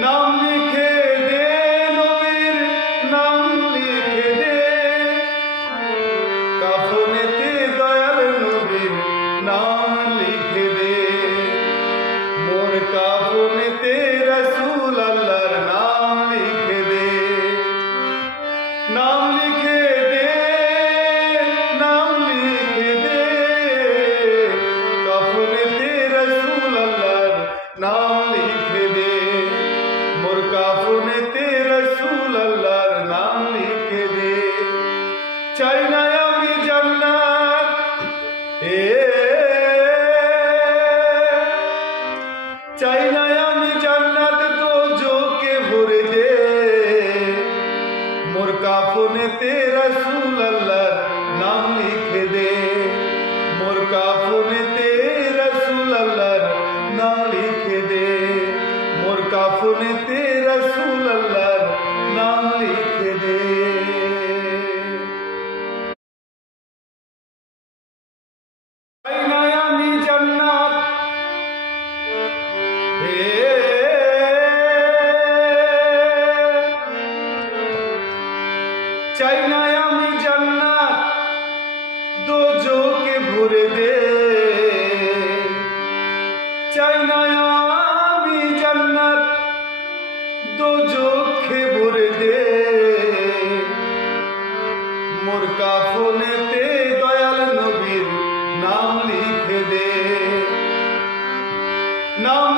নাম লিখে দে নবীর নাম লিখে দে কাফনেতে দয়াল নবীর নাম লিখে দে মোর কাফনেতে রাসূল আল্লাহর নাম লিখে দে নাম লিখে দে নাম লিখে দে কাফনেতে রাসূল আল্লাহর নাম লিখে দে মোর কাফনেতে রাসূল আল্লাহর নাম লিখে দে চাই না আমি জান্নাত চাই না আমি জান্নাত দোজখে ভরে দে মোর কাফনেতে রাসূল আল্লাহর নাম লিখে দে মোর কাফনেতে রাসূল আল্লাহর নাম লিখে দে মোর কাফনেতে রাসূল আল্লাহর নাম লিখে দে চাই না আমি জান্নাত চাই না আমি জান্নাত দোজখে ভরে দে চাই না আমি জান্নাত দোজখে ভরে দে মোর কাফনেতে দয়াল নবীর নাম লিখে দে নাম